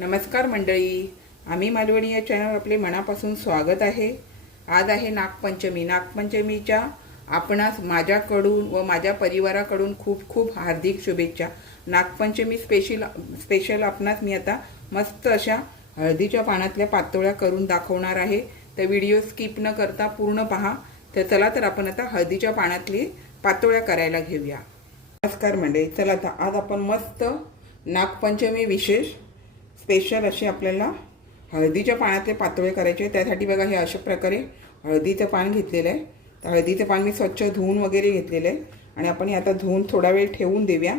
नमस्कार मंडळी, आम्ही मालवणी या चॅनल आपले मनापासून स्वागत आहे। आज आहे नागपंचमी। नागपंचमीच्या आपणास माझ्याकडून व माझ्या परिवाराकडून खूप खूप हार्दिक शुभेच्छा। नागपंचमी स्पेशल आपणास मी आता मस्त अशा हळदीच्या पानातल्या पातोळ्या करून दाखवणार आहे। तर व्हिडिओ स्किप न करता पूर्ण पहा। तर चला तर आपण आता हळदीच्या पानातली पातोळ्या करायला घेऊया। नमस्कार मंडळी, चला आता आज आपण मस्त नागपंचमी विशेष स्पेशल असे आपल्याला हळदीच्या पानातले पातोळे करायचे। त्यासाठी बघा हे अशा प्रकारे हळदीचं पान घेतलेलं आहे। तर हळदीचं पान मी स्वच्छ धुवून वगैरे घेतलेलं आहे आणि आपण हे आता धुवून थोडा वेळ ठेवून देऊया।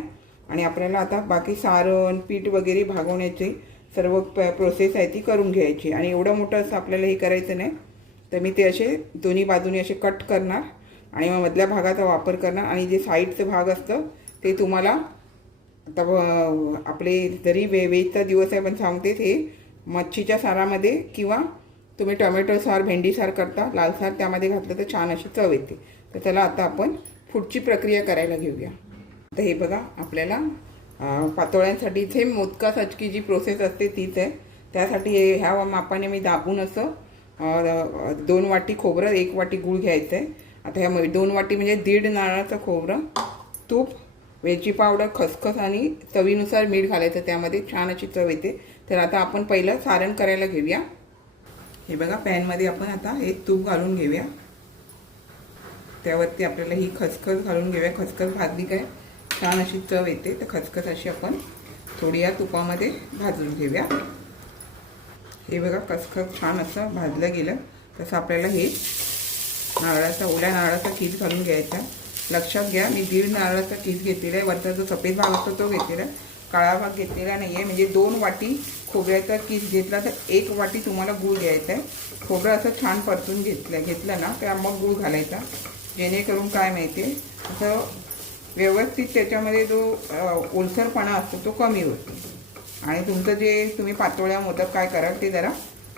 आणि आपल्याला आता बाकी सारण पीठ वगैरे भागवण्याची सर्व प्रोसेस आहे ती करून घ्यायची। आणि एवढं मोठं असं आपल्याला हे करायचं नाही, तर मी ते असे दोन्ही बाजूने असे कट करणार आणि मग मधल्या भागाचा वापर करणार। आणि जे साईडचं भाग असतं ते तुम्हाला आता आपले जरी वेजचा दिवस आहे पण सांगते, हे मच्छीच्या सारामध्ये किंवा तुम्ही टोमॅटो सार भेंडी सार करता लाल सार त्यामध्ये घातलं तर छान अशी चव येते। तर चला आता आपण पुढची प्रक्रिया करायला घेऊया। तर हे बघा आपल्याला पातोळ्यांसाठी इथे मोदकासारखी जी प्रोसेस असते तीच आहे। त्यासाठी ह्या मापाने मी दाबून असं 2 वाटी खोबरं 1 वाटी गूळ घ्यायचं आहे। आता ह्या 2 वाटी म्हणजे 1.5 नारळाचं खोबरं, तूप, वेलची पावडर, खसखस आणि चवीनुसार मीठ घालायचं, त्यामध्ये छान अशी चव येते। तर आता आपण पहिलं सारण करायला घेऊया। हे बघा पॅनमध्ये आपण आता हे तूप घालून घेऊया। त्यावरती आपल्याला ही खसखस घालून घेऊया। खसखस भाजली काय छान अशी चव येते। तर खसखस अशी आपण थोडी या तुपामध्ये भाजून घेऊया। हे बघा खसखस छान असं भाजलं गेलं तसं आपल्याला हे ओल्या नारळाचा कीस घालून घ्यायचा। लक्षात घ्या, मी 1.5 नारळाचा कीस घेतलेला आहे। वरचा जो सफेद भाग असतो तो घेतलेला आहे, काळा भाग घेतलेला नाही आहे। म्हणजे 2 वाटी खोबऱ्याचा कीस घेतला तर 1 वाटी तुम्हाला गूळ घ्यायचा आहे। खोबरं असं छान परतून घेतलं ना तर मग गूळ घालायचा, जेणेकरून काय माहिती आहे असं व्यवस्थित त्याच्यामध्ये जो ओलसरपणा असतो तो कमी होतो। आणि तुमचं जे तुम्ही पातोळ्या मोदक काय कराल ते जरा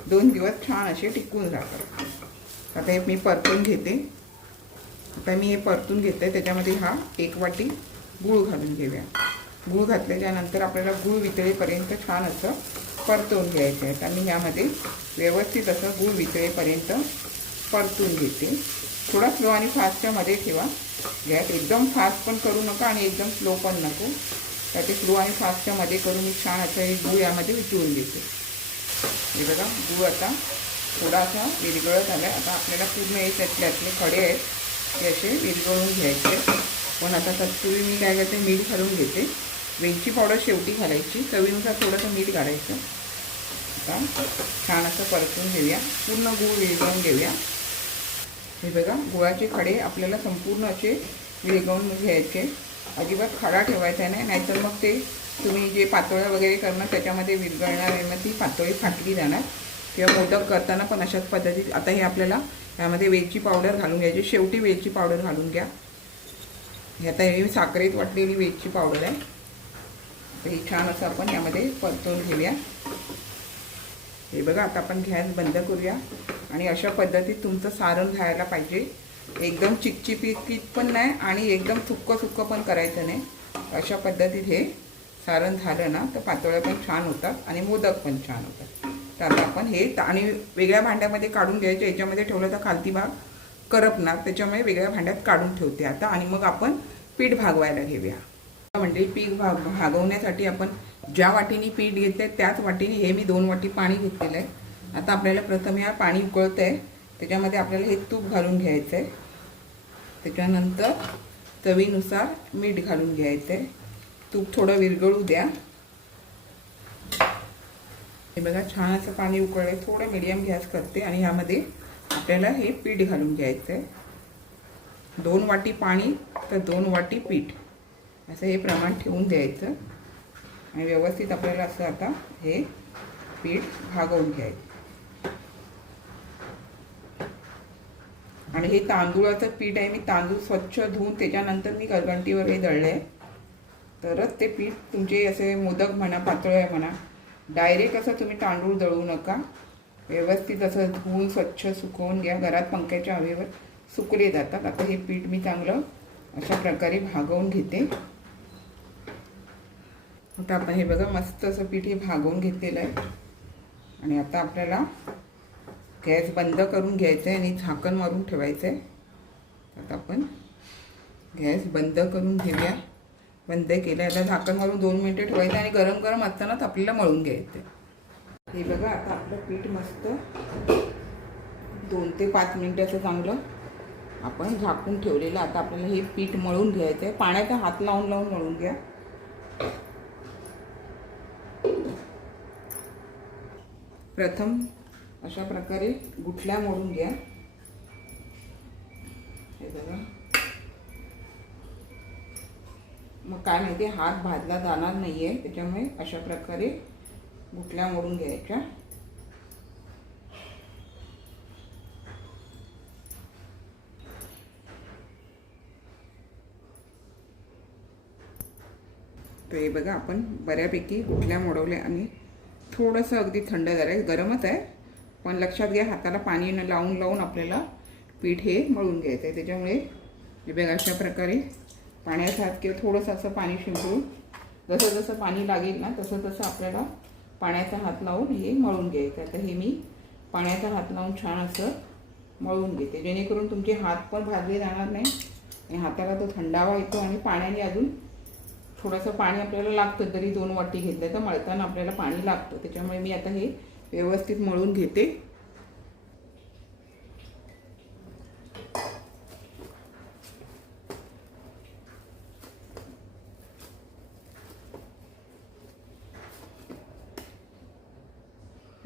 2 दिवस छान असे टिकून राहतात। आता हे मी परतून घेते। आता मी हे परतून घेते, त्याच्यामध्ये हा 1 वाटी गूळ घालून घेऊया। गूळ घातल्याच्यानंतर आपल्याला गूळ वितळेपर्यंत छान असं परतवून घ्यायचं आहे। तर मी यामध्ये व्यवस्थित असं गूळ वितळेपर्यंत परतून घेते। थोडा स्लो आणि फास्टच्या मध्ये ठेवा गॅस, एकदम फास्ट पण करू नका आणि एकदम स्लो पण नको। तर ते स्लो आणि फास्टच्या मध्ये करून मी छान असं हे गूळ यामध्ये वितळून घेते। हे बघा गूळ आता थोडासा विरघळत आला आहे। आता आपल्याला पूर्ण हे त्यातले खडे आहेत ते असे विरघळून घ्यायचे। पण आता तत्पूर्वी मी काय करते, मीठ घालून घेते। वेलची पावडर शेवटी घालायची, चवीनुसार थोडंसं मीठ घालायचं। आता छान असं परतून घेऊया, पूर्ण गूळ विरघळून घेऊया। हे बघा गुळाचे खडे आपल्याला संपूर्ण असे विरघळून घ्यायचे, अजिबात खडा ठेवायचा नाही, नाहीतर मग ते तुम्ही जे पातोळ्या वगैरे करणार त्याच्यामध्ये विरघळणार आहे, मग ती पातोळी फाटली जाणार। किंवा मोदक करताना पण अशाच पद्धतीत आता हे आपल्याला यामध्ये वेलची पावडर घालून घ्यायची, शेवटी वेलची पावडर घालून घ्या। हे आता हे साखरेत वाटलेली वेलची पावडर आहे। तर ही छान असं आपण यामध्ये परतून घेऊया। हे बघा आता आपण गॅस बंद करूया आणि अशा पद्धतीत तुमचं सारण घ्यायला पाहिजे। एकदम चिकचिकीत पण नाही आणि एकदम सुक्कं पण करायचं नाही। अशा पद्धतीत हे सारण झालं ना तर पातोळ्या पण छान होतात आणि मोदक पण छान होतात। तर आता आपण हे आणि वेगळ्या भांड्यामध्ये काढून घ्यायचे। याच्यामध्ये ठेवलं तर खालती भाग करपणार, त्याच्यामुळे वेगळ्या भांड्यात काढून ठेवते आता। आणि मग आपण पीठ भागवायला घेऊया। म्हणजे पीठ भागवण्यासाठी आपण ज्या वाटीने पीठ घेतले त्याच वाटीने हे मी 2 वाटी पाणी घेतलेलं आहे। आता आपल्याला प्रथम या पाणी उकळतं आहे त्याच्यामध्ये आपल्याला हे तूप घालून घ्यायचं आहे। त्याच्यानंतर चवीनुसार मीठ घालून घ्यायचं आहे। तूप थोडं विरघळू द्या। हे बघा छान असं पाणी उकळलं, थोडं मीडियम गॅस करते आणि ह्यामध्ये आपल्याला हे पीठ घालून घ्यायचं आहे। 2 वाटी पाणी तर 2 वाटी पीठ असं हे प्रमाण ठेवून द्यायचं आणि व्यवस्थित आपल्याला असं आता हे पीठ भागवून घ्यायचं। आणि हे तांदूळाचं पीठ आहे, मी तांदूळ स्वच्छ धुवून त्याच्यानंतर मी गरगंटीवर हे दळले आहे, तरच ते पीठ तुमचे असे मोदक म्हणा पातोळ्या म्हणा डायरेक्ट असं तुम्ही तांदूळ दळू नका। व्यवस्थित असं धुवून स्वच्छ सुकवून घ्या, घरात पंख्याच्या हवेवर सुकले जातात। आता हे पीठ मी चांगलं अशा प्रकारे भागवून घेते। आता आपण हे बघा मस्त असं पीठ हे भागवून घेतलेलं आहे आणि आता आपल्याला गॅस बंद करून घ्यायचं आहे आणि झाकण मारून ठेवायचं आहे. आता आपण गॅस बंद करून घेऊया. बंद केलं, आता झाकण मारून 2 मिनिटं ठेवायचं आणि गरम गरम असतानाच आपल्याला मळून घ्यायचं आहे. हे बघा आता आपलं पीठ मस्त 2 ते 5 मिनिटं असं चांगलं आपण झाकून ठेवलेलं. आता आपल्याला हे पीठ मळून घ्यायचं आहे. पाण्याचा हात लावून लावून मळून घ्या. प्रथम अशा प्रकारे गुठल्या मोडून घ्या. हे बघा, मग काय माहिती हात भाजला जाणार नाही आहे, त्याच्यामुळे अशा प्रकारे गुठल्या मोडून घ्यायच्या. तर हे बघा आपण बऱ्यापैकी गुठल्या मोडवल्या आणि थोडंसं अगदी थंड झालं, गरमच आहे पण लक्षात घ्या हाताला पाणी न लावून लावून आपल्याला पीठ हे मळून घ्यायचं आहे. त्याच्यामुळे हे बघा अशा प्रकारे पाण्याचा हात किंवा थोडंसं असं पाणी शिंपडून जसं जसं पाणी लागेल ना तसं तसं आपल्याला पाण्याचा हात लावून हे मळून घ्यायचं. आता हे मी पाण्याचा हात लावून छान असं मळून घेते, जेणेकरून तुमचे हात पण भाजले जाणार नाही आणि हाताला तो थंडावा येतो आणि पाण्याने अजून थोडंसं पाणी आपल्याला लागतं. जरी 2 वाटी घेतलं तर मळताना आपल्याला पाणी लागतं. त्याच्यामुळे मी आता हे व्यवस्थित मळून घेते.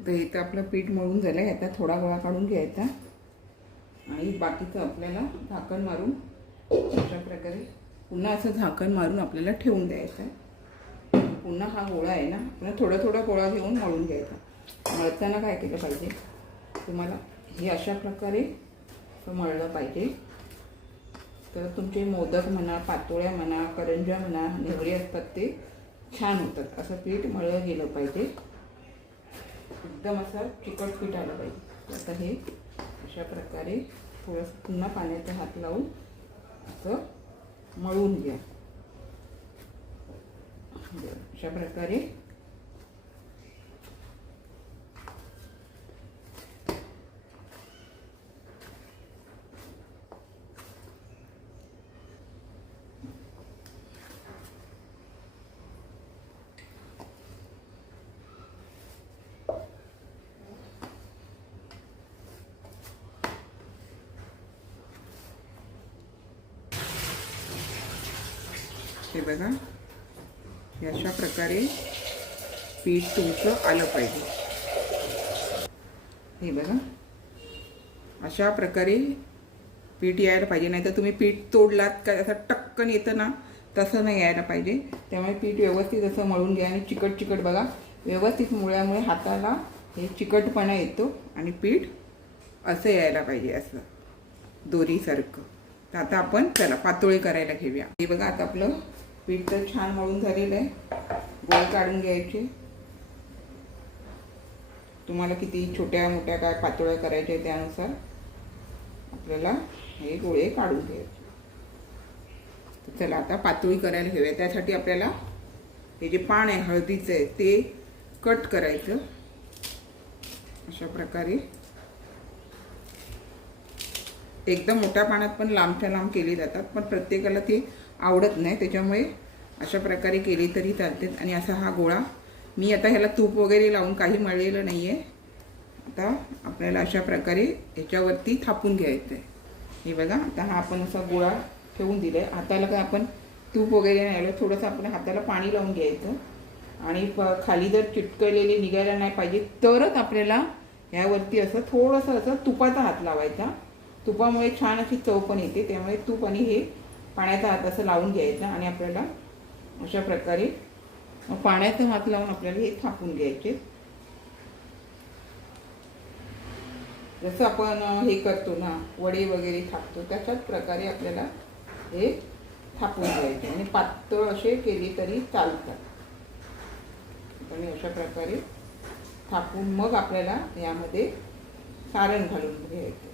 तर इथं आपलं पीठ मळून झालं आहे. आता थोडा गोळा काढून घ्यायचा आणि बाकीचं आपल्याला झाकण मारून अशा प्रकारे पुन्हा असं झाकण मारून आपल्याला ठेवून द्यायचं आहे. पुन्हा हा गोळा आहे ना, पुन्हा थोडा थोडा गोळा घेऊन मळून घ्यायचा. मळताना काय केलं पाहिजे, तुम्हाला हे अशा प्रकारे मळलं पाहिजे. तर तुमचे मोदक म्हणा, पातोळ्या म्हणा, करंज्या म्हणा, नेवरे असतात ते छान होतात. असं पीठ मळलं गेलं पाहिजे, एकदम असं चिकट पीठ आलं पाहिजे. आता हे अशा प्रकारे थोडंसं पुन्हा पाण्याचा हात लावून असं मळून घ्या. अशा प्रकारे हे बघा, अशा प्रकारे पीठ तुमचं आलं पाहिजे. हे बघा अशा प्रकारे पीठ यायला पाहिजे, नाही तर तुम्ही पीठ तोडलात का असं टक्कन येतं ना, तसं नाही यायला पाहिजे. त्यामुळे पीठ व्यवस्थित असं मळून घ्या आणि चिकट चिकट बघा व्यवस्थित मुळ्यामुळे हाताला हे चिकटपणा येतो आणि पीठ असं यायला पाहिजे, असं दोरीसारखं. तर आता आपण चला पातोळी करायला घेऊया. हे बघा आता आपलं पीठ तर छान मळून झालेलं आहे. गोळे काढून घ्यायचे. तुम्हाला किती छोट्या मोठ्या काय पातोळ्या करायच्या त्यानुसार आपल्याला हे गोळे काढून घ्यायचे. तर चला आता पातोळी करायला घेऊया. त्यासाठी आपल्याला हे जे पान आहे हळदीचं आहे ते कट करायचं अशा प्रकारे. एकदम मोठ्या पानात पण लांबच्या लांब केली जातात, पण प्रत्येकाला ते आवडत नाही, त्याच्यामुळे अशा प्रकारे केली तरी चालते. आणि असा हा गोळा मी आता ह्याला तूप वगैरे लावून काही मळलेलं नाही आहे. आता आपल्याला अशा प्रकारे ह्याच्यावरती थापून घ्यायचं आहे. हे बघा आता हा आपण असा गोळा ठेवून दिला आहे. हाताला काय आपण तूप वगैरे नाही आलं, थोडंसं आपण हाताला पाणी लावून घ्यायचं आणि खाली जर चिटकलेले निघायला नाही पाहिजे तरच आपल्याला ह्यावरती असं थोडंसं असं तुपाचा हात लावायचा. तुपामुळे छान अशी चव पण येते, त्यामुळे तूप आणि हे पाण्याचा हात असं लावून घ्यायचा आणि आपल्याला अशा प्रकारे पाण्याचा हात लावून आपल्याला हे थापून घ्यायचे. जसं आपण हे करतो ना वडे वगैरे थापतो त्याच्याच प्रकारे आपल्याला हे थापून घ्यायचे आणि पातळ असे केले तरी चालतात. आणि अशा प्रकारे थापून मग आपल्याला यामध्ये सारण घालून घ्यायचं.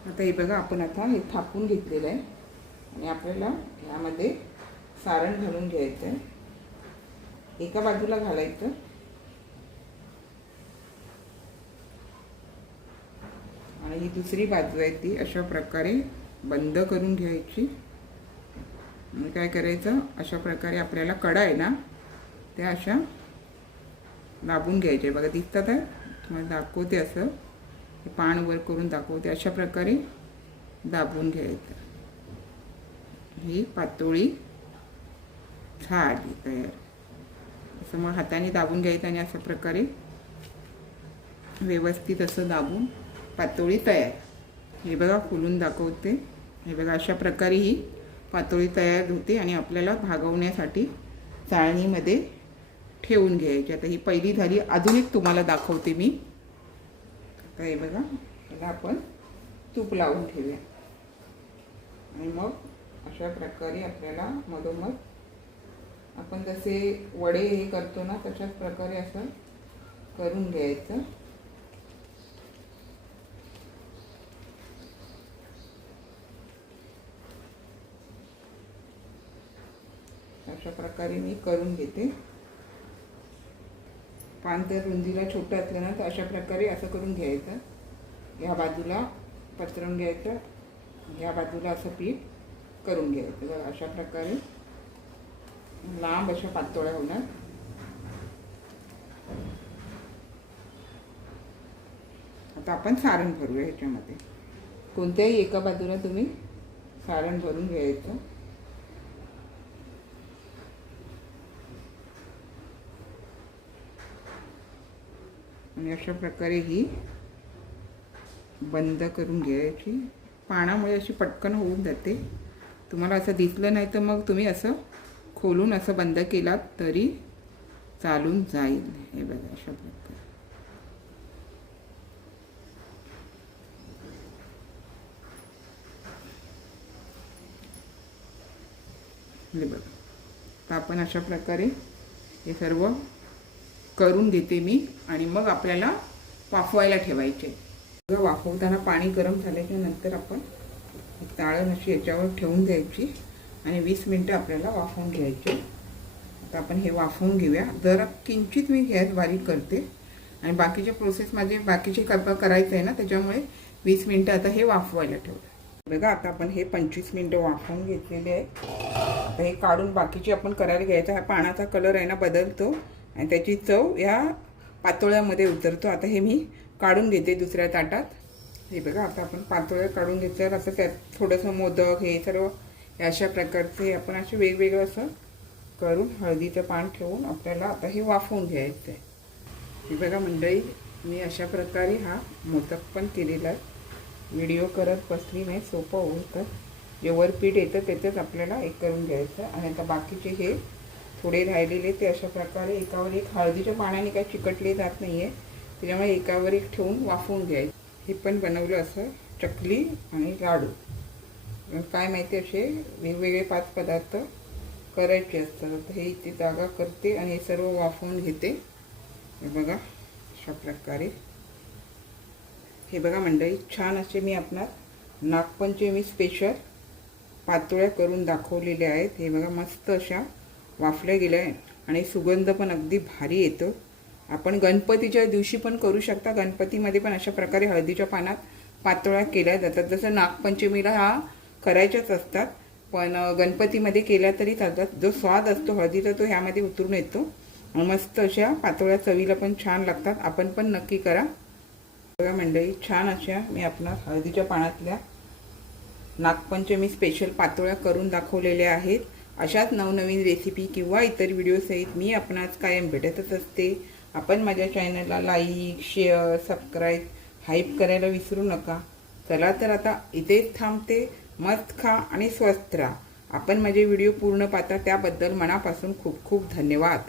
आता हे बघा आपण आता हे थापून घेतलेलं आहे. आणि आपल्याला यामध्ये सारण घालून घ्यायचं आहे. एका बाजूला घालायचं आणि ही दुसरी बाजू आहे ती अशा प्रकारे बंद करून घ्यायची. आणि काय करायचं, अशा प्रकारे आपल्याला कडा आहे ना त्या अशा दाबून घ्यायचे. बघा दिसतात आहे, तुम्हाला दाखवते, असं हे पान वर करून दाखवते. अशा प्रकारे दाबून घ्यायचं. ही पातोळी झाली तयार. असं मग हाताने दाबून घ्यायचं आणि अशा प्रकारे व्यवस्थित असं दाबून पातोळी तयार. हे बघा फुलून दाखवते. हे बघा अशा प्रकारे ही पातोळी तयार होते आणि आपल्याला भागवण्यासाठी चाळणीमध्ये ठेवून घ्यायची. आता ही पहिली झाली. अजून एक तुम्हाला दाखवते मी. आता हे बघा, याला आपण तूप लावून ठेवूया आणि मग अशा प्रकारे आपल्याला मधोमध आपण जसे वडे हे करतो ना तशाच प्रकारे असं करून घ्यायचं. अशा प्रकारे मी करून घेते. पान तर रुंदीला छोटं असलं ना तर अशा प्रकारे असं करून घ्यायचं. ह्या बाजूला पसरवून घ्यायचं, ह्या बाजूला असं पीठ करून घ्यायचं. बघा अशा प्रकारे लांब अशा पातोळ्या होणार. आता आपण सारण भरूया ह्याच्यामध्ये. कोणत्याही एका बाजूला तुम्ही सारण भरून घ्यायचं. आणि अशा प्रकारे ही बंद करून घ्यायची. पाण्यामुळे अशी पटकन होऊन जाते. तुम्हाला असं दिसलं नाही तर मग तुम्ही असं खोलून असं बंद केलात तरी चालून जाईल. हे बघा अशा प्रकारे. हे बघा, तर आपण अशा प्रकारे हे सर्व करून घेते मी आणि मग आपल्याला वाफवायला ठेवायचे. वाफवताना पाणी गरम झाल्याच्या नंतर आपण चाळण अशी याच्यावर ठेवून द्यायची आणि 20 मिनटं आपल्याला वाफवून घ्यायचे. आता आपण हे वाफवून घेऊया. जरा किंचित मी गॅस बारीक करते आणि बाकीच्या प्रोसेस माझे बाकीचे करायचं आहे ना त्याच्यामुळे 20 मिनटं आता हे वाफवायला ठेवलं. बघा आता आपण हे 25 मिनटं वाफवून घेतलेले आहे. आता हे काढून बाकीचे आपण करायला घ्यायचं. हा पाण्याचा कलर आहे ना बदलतो आणि त्याची चव या पातोळ्यामध्ये उतरतो. आता हे मी काढून घेते दुसऱ्या ताटात. हे बघा आता आपण पातोळ्या काढून घेतल्यावर असं त्यात थोडंसं मोदक हे सर्व अशा प्रकारचे आपण असे वेगवेगळं असं करून हळदीचं पान ठेवून आपल्याला आता हे वाफवून घ्यायचं आहे. हे बघा मंडळी, मी अशा प्रकारे हा मोदक पण केलेला आहे. व्हिडिओ करत बसली नाही, सोपं होईल. तर जे वर पीठ येतं त्याच्यात आपल्याला हे करून घ्यायचं. आणि आता बाकीचे हे थोडे राहिलेले ते अशा प्रकारे एकावर एक हळदीच्या पाण्याने काही चिकटले जात नाही आहे त्याच्यामुळे एकावर एक ठेवून वाफवून घ्यायचं. हे पण बनवलं असं चकली आणि लाडू. काय माहिती असे वेगवेगळे 5 पदार्थ करायचे असतात. तर हे इथे जागा करते आणि हे सर्व वाफवून घेते. हे बघा अशा प्रकारे. हे बघा मंडळी, छान असे मी आपणास नागपंचमी स्पेशल पातोळ्या करून दाखवलेल्या आहेत. हे बघा मस्त अशा वाफल्या गेल्या आहे आणि सुगंध पण अगदी भारी येतो. आपण गणपतीच्या दिवशी पण करू शकता. गणपतीमध्ये पण अशा प्रकारे हळदीच्या पानात पातोळ्या केल्या जातात. जसं नागपंचमीला हा करायच्याच असतात पण गणपतीमध्ये केल्या तरी चालतात. जो स्वाद असतो हळदीचा तो ह्यामध्ये उतरून येतो. मस्त अशा पातोळ्या चवीला पण छान लागतात. आपण पण नक्की करा. बघा मंडळी, छान अशा मी आपणास हळदीच्या पानातल्या नागपंचमी स्पेशल पातोळ्या करून दाखवलेल्या आहेत. अशाच नवनवीन रेसिपी किंवा इतर व्हिडिओसहित मी आपणास कायम भेटतच असते. आपण माझ्या चॅनलला लाईक, शेअर, सबस्क्राईब, हाईप करायला विसरू नका. चला तर आता इथेच थांबते. मस्त खा आणि स्वस्थ राहा. आपण माझे व्हिडिओ पूर्ण पाहता त्याबद्दल मनापासून खूप खूप धन्यवाद.